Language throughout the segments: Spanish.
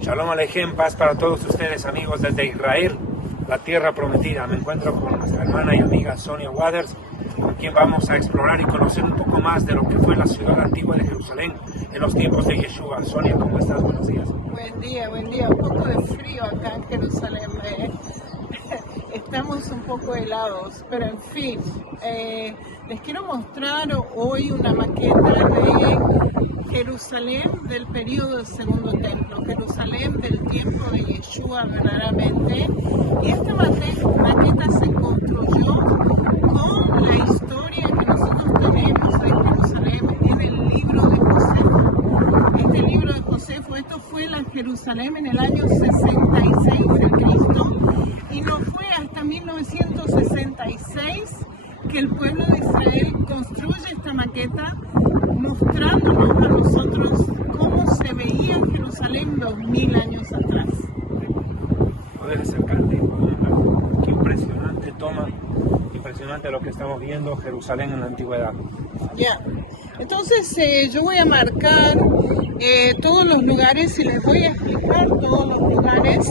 Shalom Aleichem, paz para todos ustedes, amigos desde Israel, la tierra prometida. Me encuentro con nuestra hermana y amiga Sonia Waters, con quien vamos a explorar y conocer un poco más de lo que fue la ciudad antigua de Jerusalén en los tiempos de Yeshua. Sonia, ¿cómo estás? Buenos días. Buen día. Un poco de frío acá en Jerusalén. Estamos un poco helados, pero en fin, les quiero mostrar hoy una maqueta de Jerusalén del periodo del Segundo Templo, Jerusalén del tiempo de Yeshua verdaderamente. Y esta maqueta se construyó con la historia que nosotros tenemos de Jerusalén en el libro de Josefo. Este libro de Josefo, esto fue la Jerusalén en el año 66 de Cristo, y no fue hasta 1966 que el pueblo de Israel construye esta maqueta mostrándonos a nosotros cómo se veía Jerusalén 2000 años atrás. ¿Puedes acercarte? Qué impresionante toma, impresionante lo que estamos viendo, Jerusalén en la antigüedad. Ya, entonces yo voy a marcar todos los lugares y les voy a explicar todos los lugares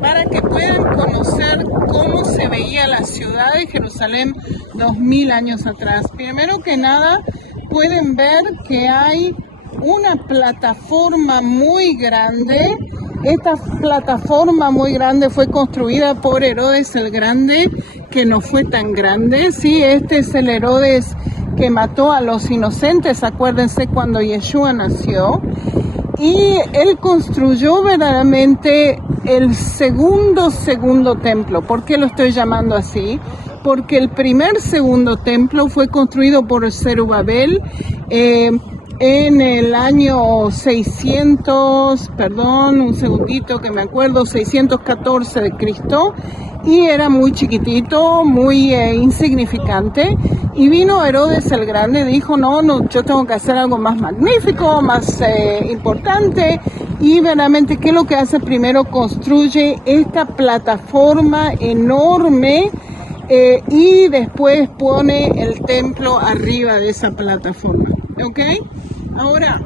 para que puedan conocer cómo se veía la ciudad de Jerusalén 2000 años atrás. Primero que nada, pueden ver que hay una plataforma muy grande. Esta plataforma muy grande fue construida por Herodes el Grande, que no fue tan grande. Sí, este es el Herodes que mató a los inocentes, acuérdense, cuando Yeshua nació. Y él construyó verdaderamente el segundo templo. ¿Por qué lo estoy llamando así? Porque el segundo templo fue construido por Zerubabel en el año 614 de Cristo, y era muy chiquitito, muy insignificante. Y vino Herodes el Grande y dijo, no, yo tengo que hacer algo más magnífico, más importante. Y verdaderamente, ¿qué es lo que hace? Primero construye esta plataforma enorme y después pone el templo arriba de esa plataforma. ¿Ok? Ahora,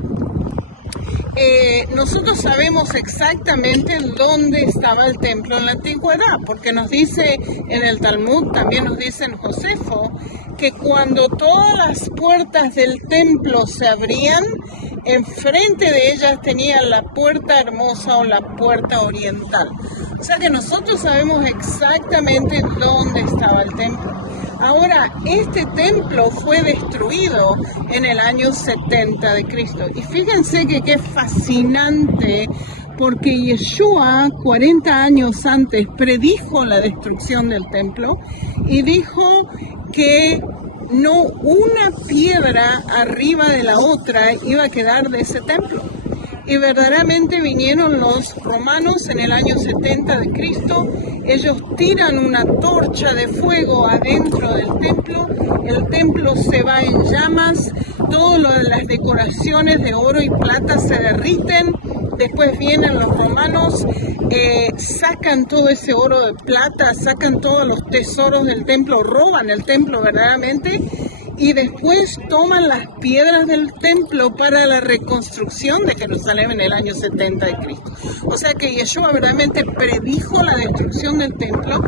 nosotros sabemos exactamente dónde estaba el templo en la antigüedad, porque nos dice en el Talmud, también nos dice en Josefo, que cuando todas las puertas del templo se abrían, enfrente de ellas tenían la puerta hermosa o la puerta oriental. O sea que nosotros sabemos exactamente dónde estaba el templo. Ahora, este templo fue destruido en el año 70 de Cristo. Y fíjense que qué fascinante, porque Yeshua 40 años antes predijo la destrucción del templo y dijo que no una piedra arriba de la otra iba a quedar de ese templo. Y verdaderamente vinieron los romanos en el año 70 de Cristo. Ellos tiran una torcha de fuego adentro del templo. El templo se va en llamas. Todas las decoraciones de oro y plata se derriten. Después vienen los romanos, sacan todo ese oro de plata, sacan todos los tesoros del templo, roban el templo verdaderamente. Y después toman las piedras del templo para la reconstrucción de Jerusalén en el año 70 de Cristo. O sea que Yeshua verdaderamente predijo la destrucción del templo,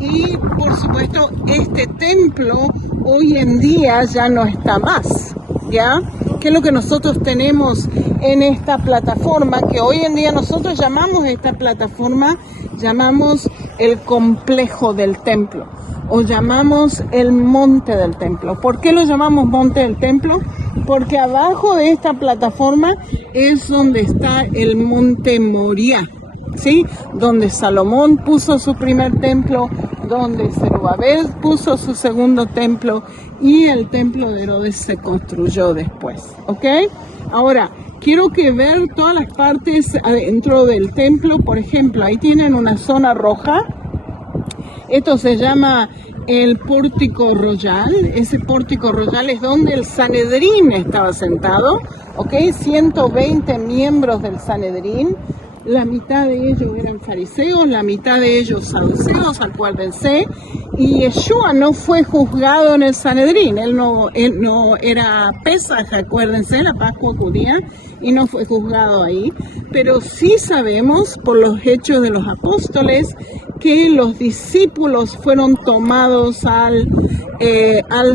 y por supuesto este templo hoy en día ya no está más, ¿ya? ¿Qué es lo que nosotros tenemos en esta plataforma? Que hoy en día nosotros llamamos esta plataforma, llamamos el complejo del templo, o llamamos el monte del templo. ¿Por qué lo llamamos monte del templo? Porque abajo de esta plataforma es donde está el monte Moriah, ¿sí? Donde Salomón puso su primer templo, donde Zerubabel puso su segundo templo, y el templo de Herodes se construyó después, ¿ok? Ahora, quiero que ver todas las partes adentro del templo. Por ejemplo, ahí tienen una zona roja. Esto se llama el pórtico royal. Ese pórtico royal es donde el Sanedrín estaba sentado, ¿ok? 120 miembros del Sanedrín. la mitad de ellos eran fariseos, la mitad de ellos saduceos, acuérdense, y Yeshua no fue juzgado en el Sanedrín, él no era Pesaj, acuérdense, la Pascua judía, y no fue juzgado ahí, pero sí sabemos por los hechos de los apóstoles que los discípulos fueron tomados al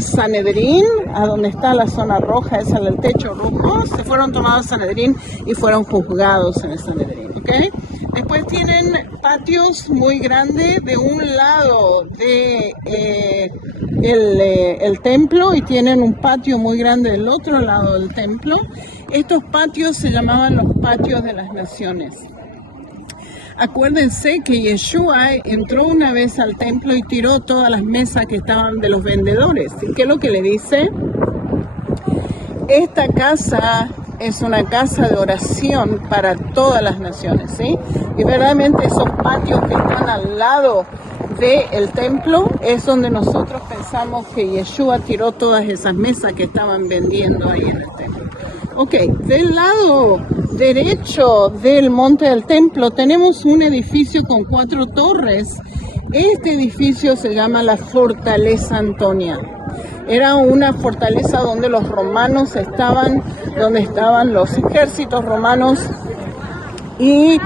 Sanedrín, a donde está la zona roja, esa del techo rojo, se fueron tomados al Sanedrín y fueron juzgados en el Sanedrín, ¿ok? Después tienen patios muy grandes de un lado de el templo y tienen un patio muy grande del otro lado del templo. Estos patios se llamaban los patios de las naciones. Acuérdense que Yeshua entró una vez al templo y tiró todas las mesas que estaban de los vendedores. ¿Y qué es lo que le dice? Esta casa es una casa de oración para todas las naciones, ¿sí? Y verdaderamente esos patios que están al lado del templo es donde nosotros pensamos que Yeshua tiró todas esas mesas que estaban vendiendo ahí en el templo. Ok, del lado derecho del monte del templo tenemos un edificio con 4 torres. Este edificio se llama la Fortaleza Antonia. Era una fortaleza donde los romanos estaban, donde estaban los ejércitos romanos, y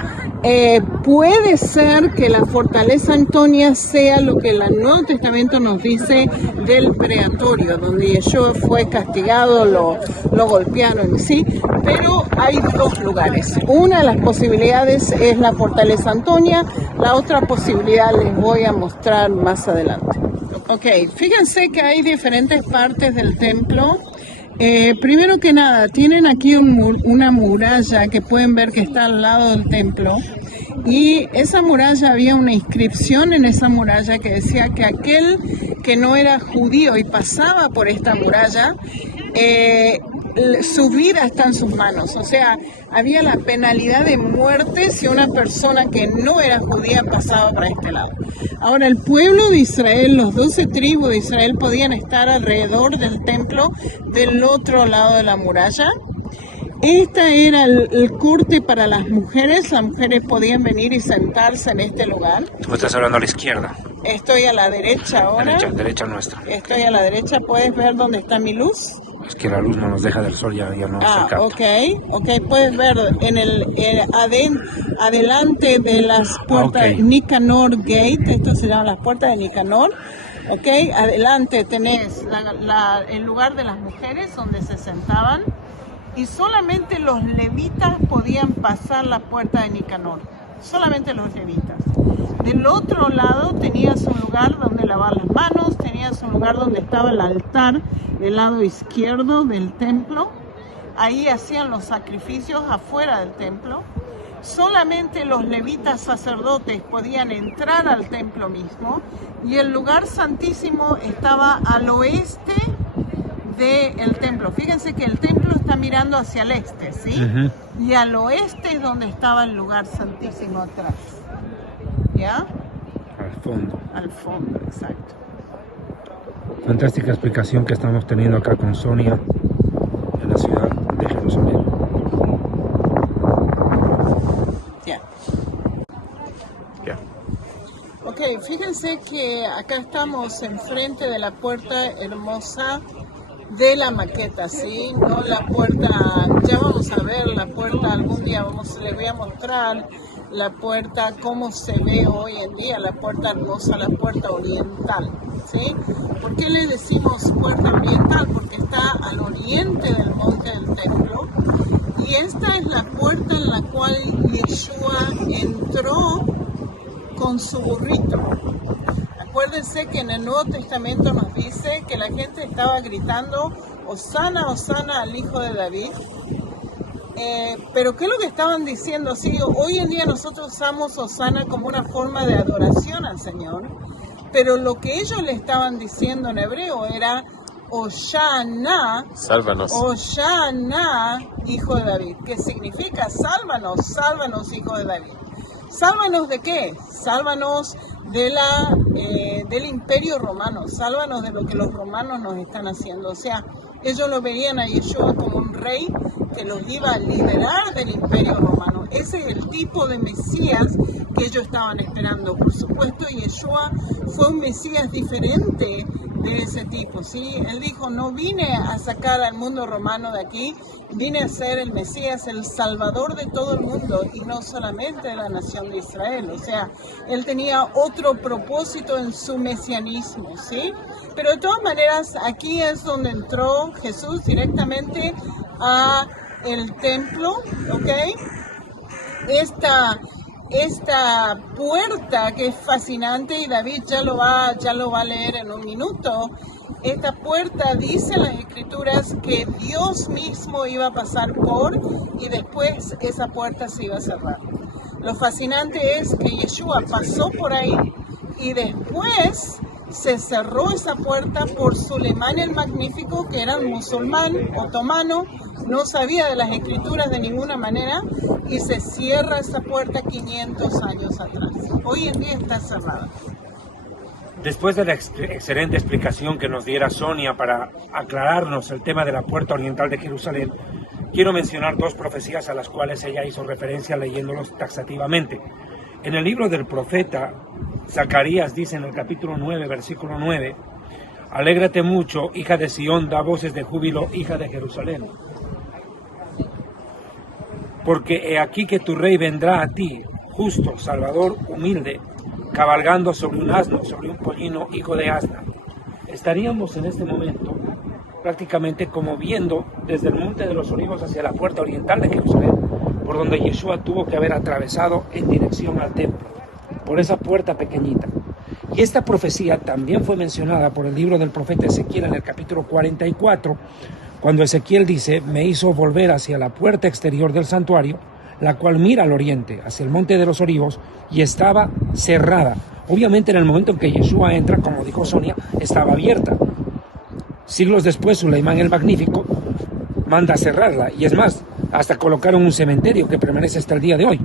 puede ser que la Fortaleza Antonia sea lo que el Nuevo Testamento nos dice del preatorio, donde Yeshua fue castigado, lo golpearon, ¿sí? Pero hay 2 lugares. Una de las posibilidades es la Fortaleza Antonia, la otra posibilidad les voy a mostrar más adelante. Ok, fíjense que hay diferentes partes del templo. Primero que nada, tienen aquí una muralla que pueden ver que está al lado del templo, y esa muralla, había una inscripción en esa muralla que decía que aquel que no era judío y pasaba por esta muralla, su vida está en sus manos. O sea, había la penalidad de muerte si una persona que no era judía pasaba para este lado. Ahora, el pueblo de Israel, los 12 tribus de Israel podían estar alrededor del templo del otro lado de la muralla. Este era el corte para las mujeres podían venir y sentarse en este lugar. Tú estás hablando a la izquierda. Estoy a la derecha ahora. Derecha nuestra. Estoy a la derecha, ¿puedes ver dónde está mi luz? Es que la luz no nos deja del sol, ya no se capta. Ok, puedes ver en adelante de las puertas Nicanor Gate, esto se llama las puertas de Nicanor. Ok, adelante tenés el lugar de las mujeres donde se sentaban, y solamente los levitas podían pasar la puerta de Nicanor, solamente los levitas. Del otro lado tenías un lugar donde lavar las manos, tenías un lugar donde estaba el altar del lado izquierdo del templo. Ahí hacían los sacrificios afuera del templo. Solamente los levitas sacerdotes podían entrar al templo mismo, y el lugar santísimo estaba al oeste del templo. Fíjense que el templo está mirando hacia el este, ¿sí? Y al oeste es donde estaba el lugar santísimo atrás. ¿Ya? Al fondo. Al fondo, exacto. Fantástica explicación que estamos teniendo acá con Sonia en la ciudad de Jerusalén. Ya. Ya. Ok, fíjense que acá estamos enfrente de la puerta hermosa de la maqueta, ¿sí? No la puerta, ya vamos a ver la puerta, algún día les voy a mostrar la puerta, cómo se ve hoy en día, la puerta hermosa, la puerta oriental, ¿sí? ¿Por qué le decimos puerta oriental? Porque está al oriente del monte del templo, y esta es la puerta en la cual Yeshua entró con su burrito. Acuérdense que en el Nuevo Testamento nos dice que la gente estaba gritando Hosana, Hosana al hijo de David. Pero ¿qué es lo que estaban diciendo? Sí, hoy en día nosotros usamos Hosana como una forma de adoración al Señor, pero lo que ellos le estaban diciendo en hebreo era Hoshana, sálvanos. Hoshana, hijo de David, que significa sálvanos, sálvanos, hijo de David. ¿Sálvanos de qué? Sálvanos del imperio romano, sálvanos de lo que los romanos nos están haciendo. O sea, Ellos lo veían a Yeshua como un rey que los iba a liberar del Imperio Romano. Ese es el tipo de Mesías que ellos estaban esperando. Por supuesto, Yeshua fue un Mesías diferente de ese tipo, ¿sí? Él dijo, no vine a sacar al mundo romano de aquí, vine a ser el Mesías, el Salvador de todo el mundo y no solamente de la nación de Israel. O sea, él tenía otro propósito en su mesianismo, ¿sí? Pero de todas maneras, aquí es donde entró Jesús directamente a el templo, ¿ok? Esta puerta que es fascinante, y David ya lo va a leer en un minuto. Esta puerta dice en las escrituras que Dios mismo iba a pasar por, y después esa puerta se iba a cerrar. Lo fascinante es que Yeshua pasó por ahí y después se cerró esa puerta por Sulemán el Magnífico, que era un musulmán otomano, no sabía de las escrituras de ninguna manera, y se cierra esa puerta 500 años atrás. Hoy en día está cerrada. Después de la excelente explicación que nos diera Sonia para aclararnos el tema de la puerta oriental de Jerusalén, quiero mencionar dos profecías a las cuales ella hizo referencia leyéndolos taxativamente. En el libro del profeta Zacarías dice en el capítulo 9, versículo 9, alégrate mucho, hija de Sión, da voces de júbilo, hija de Jerusalén. Porque he aquí que tu rey vendrá a ti, justo, salvador, humilde, cabalgando sobre un asno, sobre un pollino, hijo de asna. Estaríamos en este momento prácticamente como viendo desde el Monte de los Olivos hacia la puerta oriental de Jerusalén, por donde Yeshua tuvo que haber atravesado en dirección al templo, por esa puerta pequeñita. Y esta profecía también fue mencionada por el libro del profeta Ezequiel en el capítulo 44, cuando Ezequiel dice, me hizo volver hacia la puerta exterior del santuario, la cual mira al oriente, hacia el Monte de los Olivos, y estaba cerrada. Obviamente en el momento en que Yeshua entra, como dijo Sonia, estaba abierta. Siglos después, Suleimán el Magnífico manda a cerrarla, y es más, hasta colocaron un cementerio que permanece hasta el día de hoy.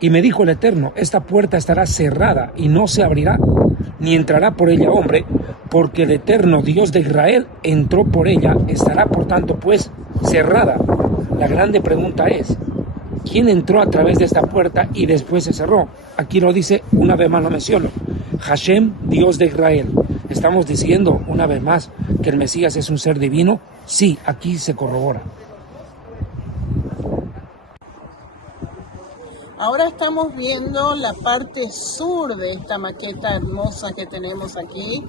Y me dijo el Eterno, esta puerta estará cerrada y no se abrirá, ni entrará por ella hombre, porque el Eterno Dios de Israel entró por ella, estará por tanto pues cerrada. La grande pregunta es, ¿quién entró a través de esta puerta y después se cerró? Aquí lo dice, una vez más lo menciono, Hashem, Dios de Israel. Estamos diciendo una vez más que el Mesías es un ser divino. Sí, aquí se corrobora. Ahora estamos viendo la parte sur de esta maqueta hermosa que tenemos aquí.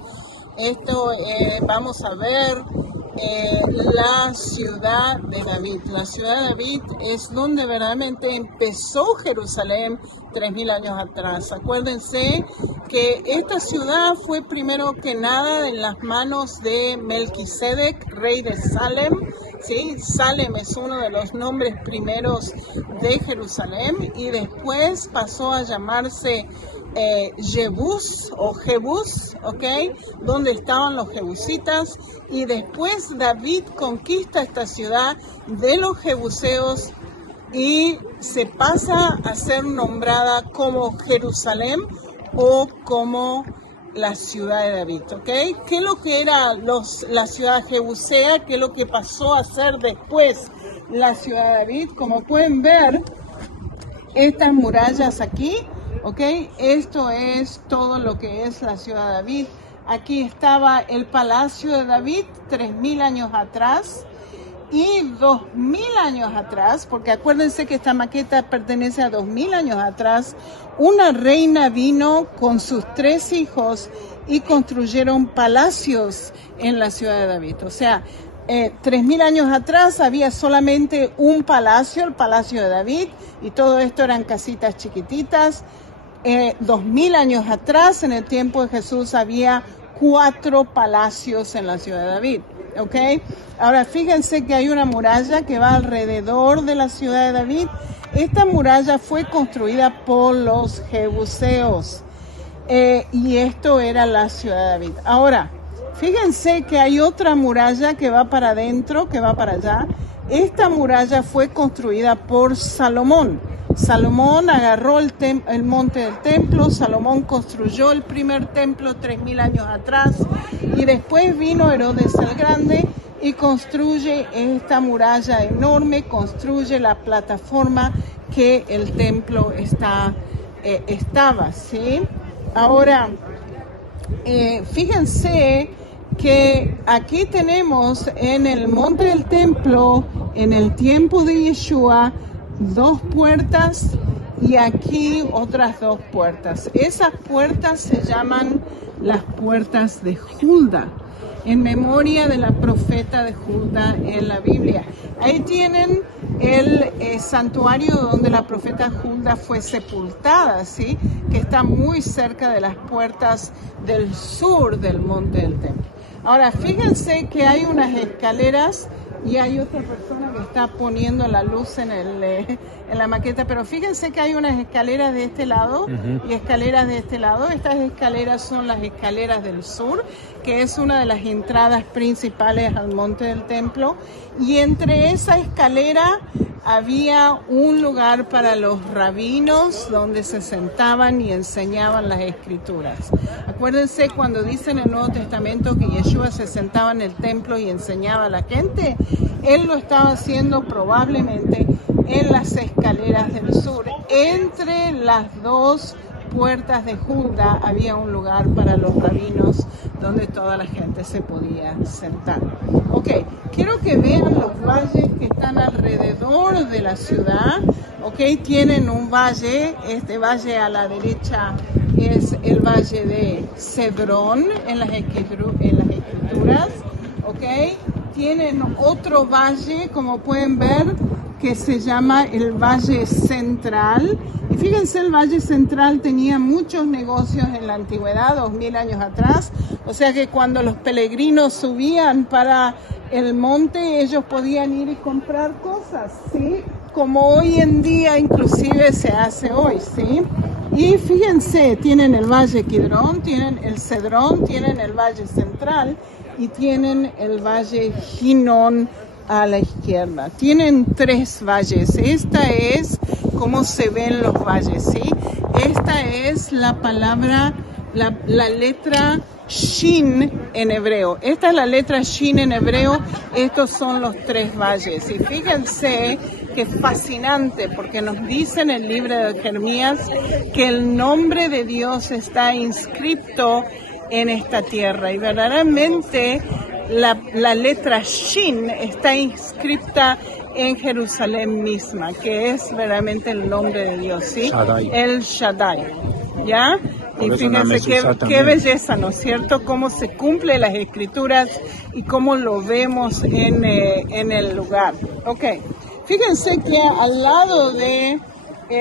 Vamos a ver la ciudad de David. La ciudad de David es donde verdaderamente empezó Jerusalén 3000 años atrás. Acuérdense que esta ciudad fue primero que nada en las manos de Melquisedec, rey de Salem. ¿Sí? Salem es uno de los nombres primeros de Jerusalén y después pasó a llamarse Jebús o Jebús, ¿ok? Donde estaban los jebusitas, y después David conquista esta ciudad de los jebuseos y se pasa a ser nombrada como Jerusalén o como la ciudad de David, ¿ok? ¿Qué es lo que era la ciudad jebusea? ¿Qué es lo que pasó a ser después la ciudad de David? Como pueden ver, estas murallas aquí, ¿ok? Esto es todo lo que es la ciudad de David. Aquí estaba el palacio de David 3000 años atrás y 2000 años atrás, porque acuérdense que esta maqueta pertenece a 2000 años atrás, una reina vino con sus 3 hijos y construyeron palacios en la ciudad de David. O sea, 3000 años atrás había solamente un palacio, el palacio de David, y todo esto eran casitas chiquititas. 2000 años atrás, en el tiempo de Jesús, había 4 palacios en la ciudad de David, ¿ok? Ahora fíjense que hay una muralla que va alrededor de la ciudad de David. Esta muralla fue construida por los jebuseos y esto era la ciudad de David. Ahora, fíjense que hay otra muralla que va para adentro, que va para allá. Esta muralla fue construida por Salomón. Salomón agarró el monte del templo, Salomón construyó el primer templo 3000 años atrás y después vino Herodes el Grande y construye esta muralla enorme, construye la plataforma que el templo estaba, ¿sí? Ahora, fíjense que aquí tenemos en el monte del templo, en el tiempo de Yeshua, 2 puertas y aquí otras 2 puertas. Esas puertas se llaman las puertas de Hulda, en memoria de la profeta de Hulda en la Biblia. Ahí tienen el santuario donde la profeta Hulda fue sepultada, ¿sí? Que está muy cerca de las puertas del sur del monte del templo. Ahora, fíjense que hay unas escaleras y hay otra persona que está poniendo la luz en la maqueta, pero fíjense que hay unas escaleras de este lado y escaleras de este lado. Estas escaleras son las escaleras del sur, que es una de las entradas principales al monte del templo, y entre esa escalera había un lugar para los rabinos donde se sentaban y enseñaban las escrituras. Acuérdense cuando dice en el Nuevo Testamento que Yeshua se sentaba en el templo y enseñaba a la gente, él lo estaba haciendo probablemente en las escaleras del sur. Entre las 2 puertas de Hulda había un lugar para los rabinos donde toda la gente se podía sentar. Ok, quiero que vean los valles que están alrededor de la ciudad. Ok, tienen un valle, este valle a la derecha es el valle de Cedrón en las escrituras. Ok, tienen otro valle, como pueden ver, que se llama el Valle Central. Y fíjense, el Valle Central tenía muchos negocios en la antigüedad, 2000 años atrás. O sea que cuando los peregrinos subían para el monte, ellos podían ir y comprar cosas, ¿sí? Como hoy en día inclusive se hace hoy, ¿sí? Y fíjense, tienen el Valle Kidrón, tienen el Cedrón, tienen el Valle Central y tienen el Valle Ginón a la izquierda. Tienen 3 valles. Esta es cómo se ven los valles, ¿sí? Esta es la palabra, la letra Shin en hebreo. Esta es la letra Shin en hebreo. Estos son los 3 valles. Y fíjense que es fascinante porque nos dice en el libro de Jeremías que el nombre de Dios está inscrito en esta tierra. Y verdaderamente la letra Shin está inscrita en Jerusalén misma, que es verdaderamente el nombre de Dios, ¿sí? Shaddai. El Shaddai, ¿ya? Y fíjense qué belleza, ¿no es cierto? Cómo se cumplen las escrituras y cómo lo vemos en el lugar. Ok, fíjense que al lado de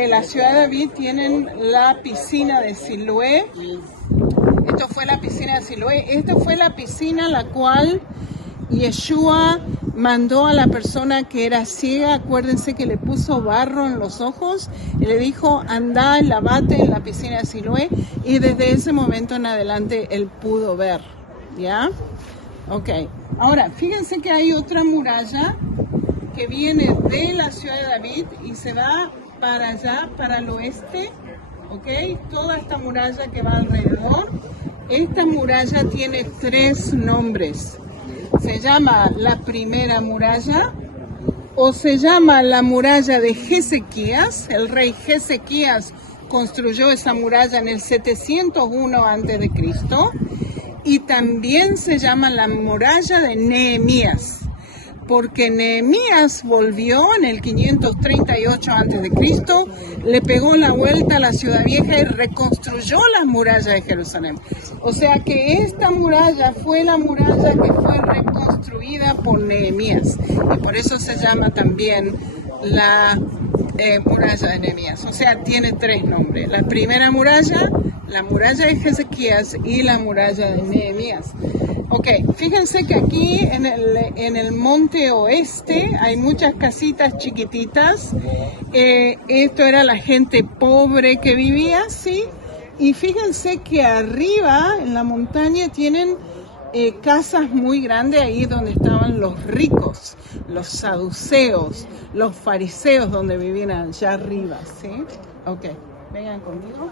la ciudad de David tienen la piscina de Siloé. Esto fue la piscina de Siloé. Esta fue la piscina la cual Yeshua mandó a la persona que era ciega. Acuérdense que le puso barro en los ojos y le dijo, anda, lavate en la piscina de Siloé. Y desde ese momento en adelante él pudo ver, ¿ya? Ok. Ahora, fíjense que hay otra muralla que viene de la ciudad de David y se va para allá, para el oeste. Ok, toda esta muralla que va alrededor. Esta muralla tiene 3 nombres. Se llama la primera muralla, o se llama la muralla de Ezequías. El rey Ezequías construyó esa muralla en el 701 a.C. Y también se llama la muralla de Nehemías, porque Nehemías volvió en el 538 a.C., le pegó la vuelta a la ciudad vieja y reconstruyó las murallas de Jerusalén. O sea que esta muralla fue la muralla que fue reconstruida por Nehemías, y por eso se llama también la muralla de Nehemías. O sea, tiene 3 nombres: la primera muralla, la muralla de Ezequías y la muralla de Nehemías. Ok, fíjense que aquí en el monte oeste hay muchas casitas chiquititas. Esto era la gente pobre que vivía, ¿sí? Y fíjense que arriba en la montaña tienen casas muy grandes, ahí donde estaban los ricos, los saduceos, los fariseos, donde vivían allá arriba, ¿sí? Ok, vengan conmigo.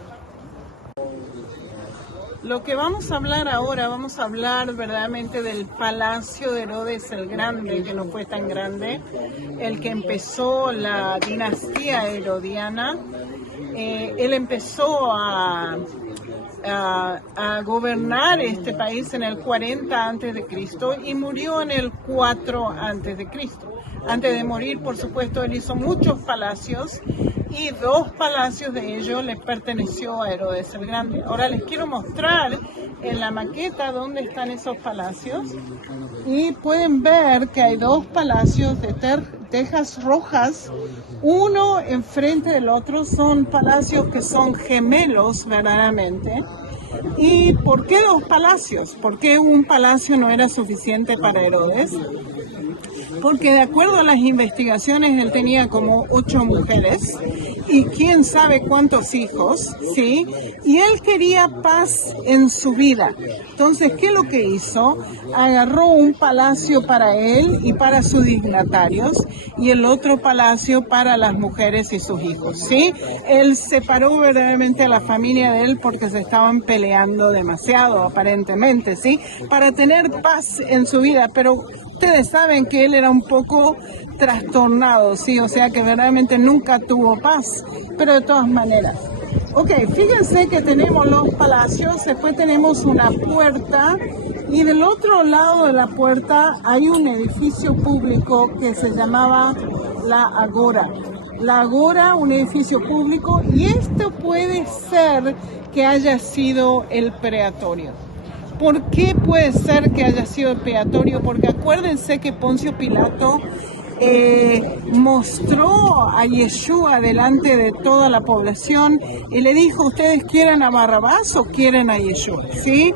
Lo que vamos a hablar ahora, vamos a hablar verdaderamente del palacio de Herodes el Grande, que no fue tan grande, el que empezó la dinastía herodiana. Él empezó a gobernar este país en el 40 antes de Cristo y murió en el 4 antes de Cristo. Antes de morir, por supuesto, él hizo muchos palacios y 2 palacios de ellos les perteneció a Herodes el Grande. Ahora les quiero mostrar en la maqueta dónde están esos palacios y pueden ver que hay 2 palacios de tejas rojas, uno enfrente del otro. Son palacios que son gemelos verdaderamente. ¿Y por qué 2 palacios? ¿Por qué un palacio no era suficiente para Herodes? Porque de acuerdo a las investigaciones él tenía como 8 mujeres y quién sabe cuántos hijos, ¿sí? Y él quería paz en su vida. Entonces, ¿qué es lo que hizo? Agarró un palacio para él y para sus dignatarios y el otro palacio para las mujeres y sus hijos, ¿sí? Él separó verdaderamente a la familia de él porque se estaban peleando demasiado, aparentemente, ¿sí? Para tener paz en su vida, pero ustedes saben que él era un poco trastornado, ¿sí? O sea que verdaderamente nunca tuvo paz, pero de todas maneras. Ok, fíjense que tenemos los palacios, después tenemos una puerta y del otro lado de la puerta hay un edificio público que se llamaba la Agora. La Agora, un edificio público, y esto puede ser que haya sido el preatorio. ¿Por qué puede ser que haya sido el preatorio? Porque acuérdense que Poncio Pilato mostró a Yeshua delante de toda la población y le dijo, ¿ustedes quieren a Barrabás o quieren a Yeshua? ¿Sí?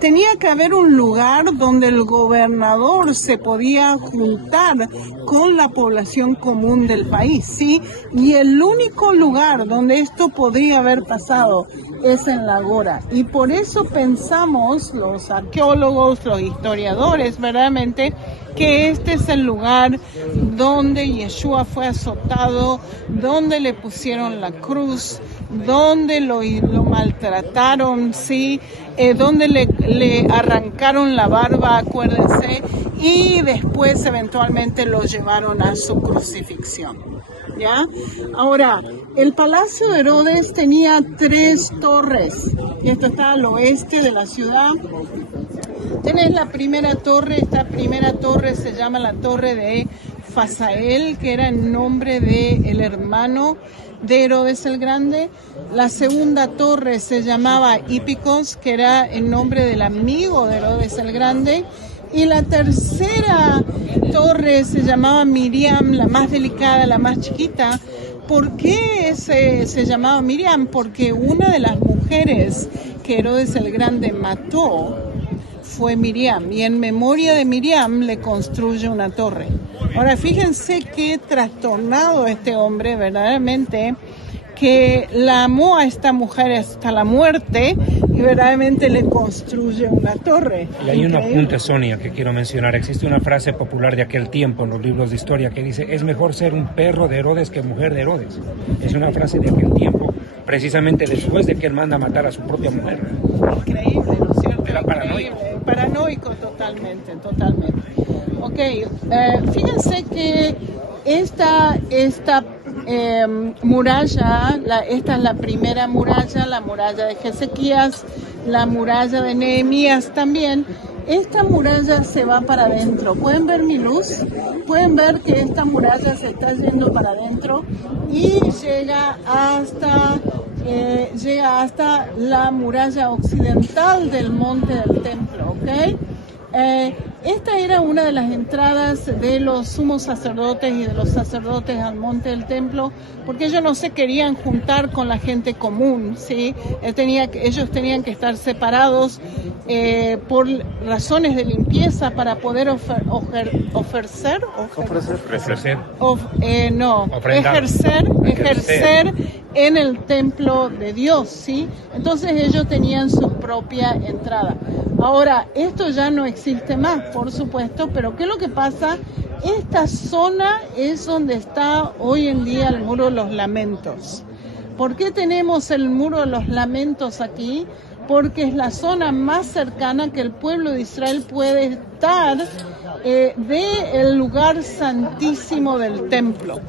Tenía que haber un lugar donde el gobernador se podía juntar con la población común del país, ¿sí? Y el único lugar donde esto podría haber pasado es en la Agora. Y por eso pensamos, los arqueólogos, los historiadores, verdaderamente, que este es el lugar donde Yeshua fue azotado, donde le pusieron la cruz, donde lo maltrataron, ¿sí? Donde le arrancaron la barba, acuérdense, y después eventualmente lo llevaron a su crucifixión, ¿ya? Ahora, el palacio de Herodes tenía 3 torres, y esto está al oeste de la ciudad. Tenés la primera torre, esta primera torre se llama la torre de Fasael, que era el nombre del hermano de Herodes el Grande. La segunda torre se llamaba Hípicos, que era el nombre del amigo de Herodes el Grande. Y la tercera torre se llamaba Miriam, la más delicada, la más chiquita. ¿Por qué se llamaba Miriam? Porque una de las mujeres que Herodes el Grande mató fue Miriam, y en memoria de Miriam le construye una torre. Ahora fíjense qué trastornado este hombre verdaderamente, que la amó a esta mujer hasta la muerte y verdaderamente le construye una torre. Y hay un apunte, Sonia, que quiero mencionar. Existe una frase popular de aquel tiempo en los libros de historia que dice: es mejor ser un perro de Herodes que mujer de Herodes. Es una frase de aquel tiempo, precisamente después de que él manda a matar a su propia mujer. Increíble, ¿no es cierto? Era paranoico. Paranoico totalmente. Ok, fíjense que esta muralla, esta es la primera muralla, la muralla de Ezequías, la muralla de Nehemías también. Esta muralla se va para adentro. ¿Pueden ver mi luz? Pueden ver que esta muralla se está yendo para adentro y llega hasta la muralla occidental del monte del templo, ¿ok? Esta era una de las entradas de los sumos sacerdotes y de los sacerdotes al monte del templo, porque ellos no se querían juntar con la gente común, ¿sí? Ellos tenían que estar separados por razones de limpieza para poder ejercer en el templo de Dios, ¿sí? Entonces ellos tenían su propia entrada. Ahora, esto ya no existe más, por supuesto, pero ¿qué es lo que pasa? Esta zona es donde está hoy en día el Muro de los Lamentos. ¿Por qué tenemos el Muro de los Lamentos aquí? porque es la zona más cercana que el pueblo de Israel puede estar del lugar santísimo del templo,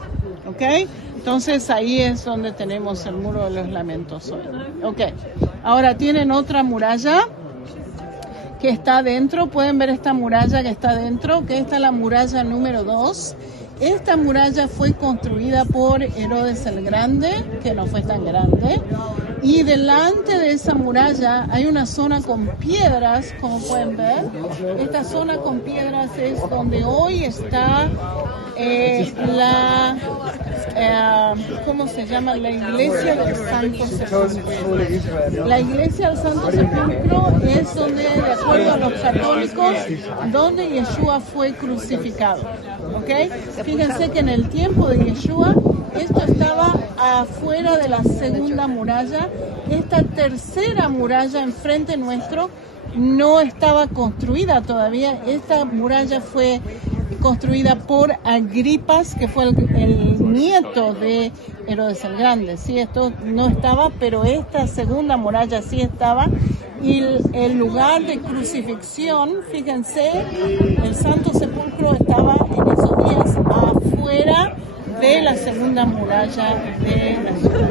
¿ok? Entonces ahí es donde tenemos el muro de los lamentos hoy. ¿Ok? Ahora tienen otra muralla que está adentro. Pueden ver esta muralla que está adentro, que esta es la muralla número 2. Esta muralla fue construida por Herodes el Grande, que no fue tan grande, y delante de esa muralla hay una zona con piedras, como pueden ver. Esta zona con piedras es donde hoy está ¿cómo se llama? La iglesia del Santo Sepulcro. La iglesia del Santo Sepulcro es donde, de acuerdo a los católicos, donde Yeshua fue crucificado. ¿Ok? Fíjense que en el tiempo de Yeshua, esto estaba afuera de la segunda muralla. Esta tercera muralla enfrente nuestro no estaba construida todavía. Esta muralla fue construida por Agripas, que fue el nieto de Herodes el Grande. Sí, esto no estaba, pero esta segunda muralla sí estaba. Y el lugar de crucifixión, fíjense, el Santo Sepulcro estaba en esos días afuera de la segunda muralla de la ciudad.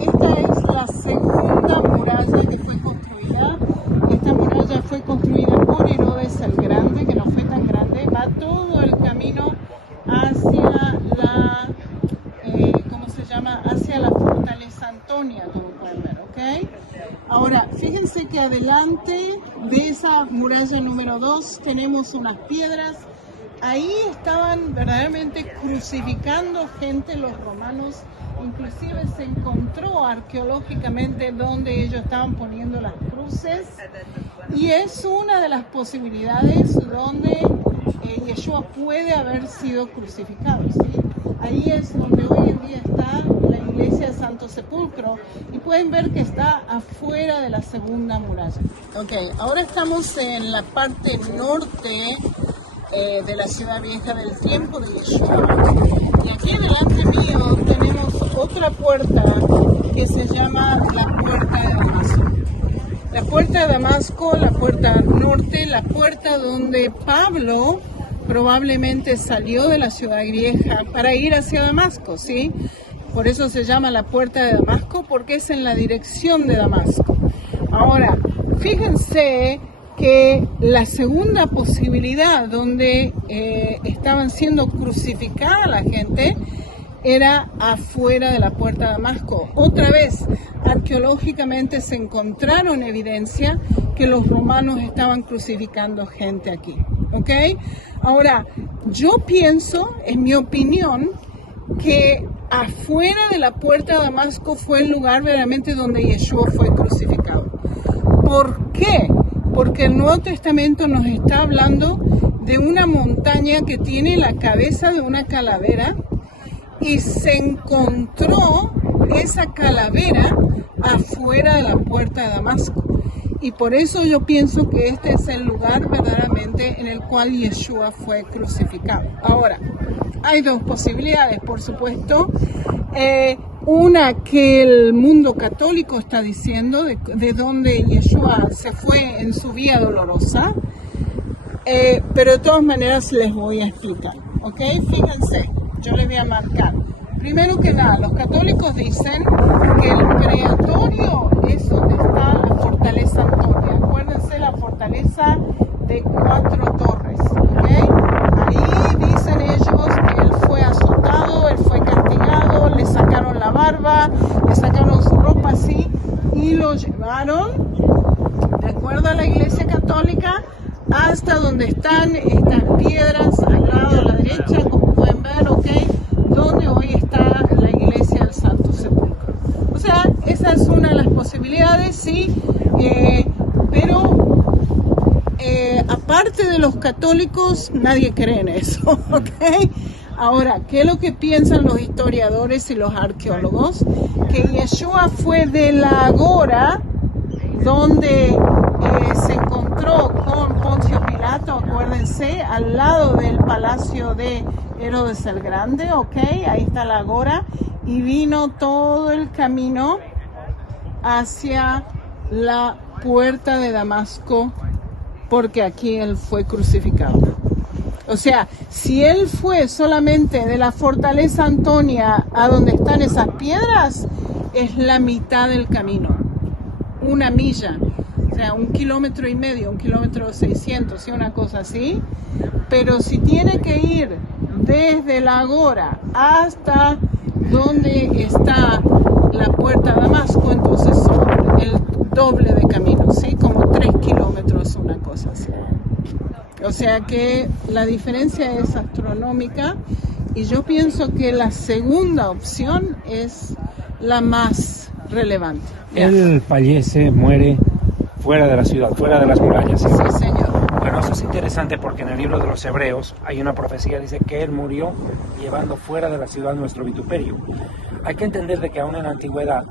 Esta es la segunda muralla que fue construida. Esta muralla fue construida por Herodes el Grande, que no fue tan grande. Va todo el camino hacia la, hacia la fortaleza Antonia, como pueden ver, ¿ok? Ahora, fíjense que adelante de esa muralla número 2 tenemos unas piedras. Ahí estaban verdaderamente crucificando gente los romanos. Inclusive se encontró arqueológicamente donde ellos estaban poniendo las cruces. Y es una de las posibilidades donde Yeshua puede haber sido crucificado, ¿sí? Ahí es donde hoy en día está la iglesia de Santo Sepulcro. Y pueden ver que está afuera de la segunda muralla. Ok, ahora estamos en la parte norte de la ciudad vieja del tiempo de Yeshua. Y aquí delante mío tenemos otra puerta que se llama la puerta de Damasco. La puerta de Damasco, la puerta norte, la puerta donde Pablo probablemente salió de la ciudad vieja para ir hacia Damasco, ¿sí? Por eso se llama la puerta de Damasco, porque es en la dirección de Damasco. Ahora, fíjense que la segunda posibilidad donde estaban siendo crucificada la gente era afuera de la puerta de Damasco. Otra vez, arqueológicamente se encontraron evidencia que los romanos estaban crucificando gente aquí, ¿ok? Ahora, yo pienso, en mi opinión, que afuera de la puerta de Damasco fue el lugar verdaderamente donde Yeshua fue crucificado. ¿Por qué? Porque el Nuevo Testamento nos está hablando de una montaña que tiene la cabeza de una calavera y se encontró esa calavera afuera de la puerta de Damasco. Y por eso yo pienso que este es el lugar verdaderamente en el cual Yeshua fue crucificado. Ahora, hay dos posibilidades, por supuesto. Una que el mundo católico está diciendo, de donde Yeshua se fue en su vía dolorosa, pero de todas maneras les voy a explicar, ¿ok? Fíjense, yo les voy a marcar. Primero que nada, los católicos dicen que el preatorio es donde está la fortaleza Antonia. Acuérdense, la fortaleza de 4 torres, ¿ok? Ahí dicen ellos que él fue azotado, él fue castigado, le sacaron la barba, le sacaron su ropa así y lo llevaron, de acuerdo a la Iglesia Católica, hasta donde están estas piedras al lado a la derecha, como pueden ver, ¿ok? Donde hoy está la iglesia del Santo Sepulcro. O sea, esa es una de las posibilidades, sí, pero aparte de los católicos, nadie cree en eso, ¿ok? Ahora, ¿qué es lo que piensan los historiadores y los arqueólogos? Que Yeshua fue de la agora donde se encontró con Poncio Pilato, acuérdense, al lado del palacio de Herodes el Grande, ok, ahí está la agora, y vino todo el camino hacia la puerta de Damasco, porque aquí él fue crucificado. O sea, si él fue solamente de la fortaleza Antonia a donde están esas piedras, es la mitad del camino, 1 milla, o sea, 1,5 kilómetros, 1,600 km, una cosa así. Pero si tiene que ir desde la Agora hasta donde está la puerta de Damasco, entonces son el doble de camino, ¿sí? Como 3 kilómetros, una cosa así. O sea que la diferencia es astronómica y yo pienso que la segunda opción es la más relevante. Él fallece, muere fuera de la ciudad, fuera de las murallas. Sí, señor. Bueno, eso es interesante porque en el libro de los Hebreos hay una profecía, dice que él murió llevando fuera de la ciudad nuestro vituperio. Hay que entender de que aún en la antigüedad,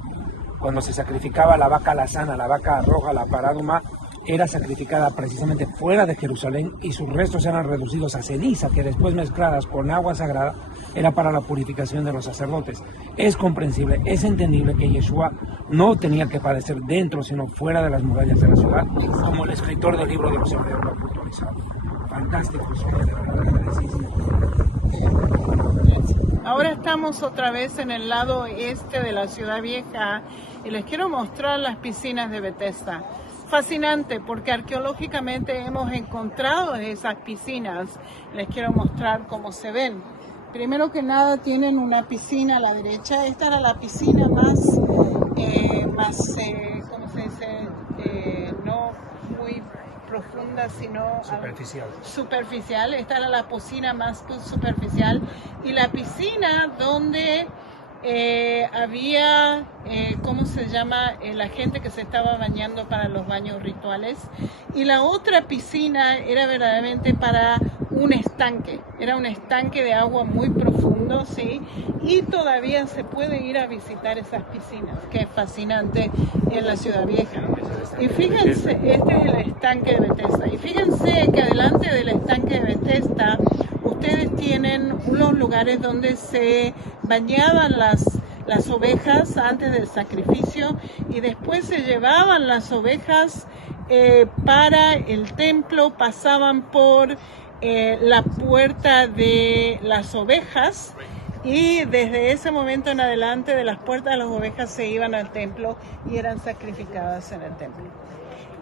cuando se sacrificaba la vaca alazana, la vaca roja, la paráduma, era sacrificada precisamente fuera de Jerusalén y sus restos eran reducidos a ceniza, que después mezcladas con agua sagrada era para la purificación de los sacerdotes. Es comprensible, es entendible que Yeshua no tenía que padecer dentro, sino fuera de las murallas de la ciudad, como el escritor del libro de los Hebreos lo ha puntualizado. Fantástico, Ahora estamos otra vez en el lado este de la ciudad vieja y les quiero mostrar las piscinas de Bethesda. Fascinante porque arqueológicamente hemos encontrado esas piscinas. Les quiero mostrar cómo se ven. Primero que nada tienen una piscina a la derecha. Esta era la piscina más ¿cómo se dice? No muy profunda, sino superficial. Esta era la piscina más superficial y la piscina donde había, ¿cómo se llama? La gente que se estaba bañando para los baños rituales. Y la otra piscina era verdaderamente para un estanque. Era un estanque de agua muy profundo, ¿sí? Y todavía se puede ir a visitar esas piscinas, que es fascinante en la Ciudad Vieja. Y fíjense, este es el estanque de Bethesda. Y fíjense que delante del estanque de Bethesda ustedes tienen unos lugares donde se bañaban las ovejas antes del sacrificio y después se llevaban las ovejas para el templo, pasaban por la puerta de las ovejas y desde ese momento en adelante de las puertas de las ovejas se iban al templo y eran sacrificadas en el templo.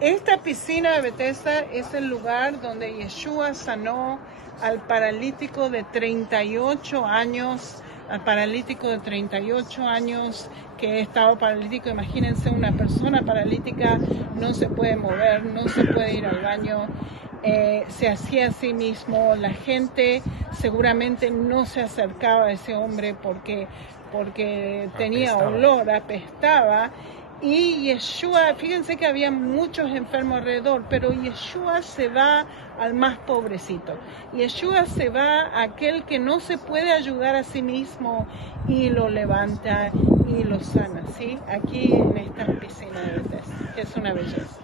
Esta piscina de Bethesda es el lugar donde Yeshua sanó al paralítico de 38 años, que estaba paralítico. Imagínense, una persona paralítica no se puede mover, no se puede ir al baño, se hacía a sí mismo. La gente seguramente no se acercaba a ese hombre porque tenía olor, apestaba. Y Yeshua, fíjense que había muchos enfermos alrededor, pero Yeshua se va al más pobrecito. Yeshua se va a aquel que no se puede ayudar a sí mismo y lo levanta y lo sana, ¿sí? Aquí en esta piscina de Bethesda, que es una belleza.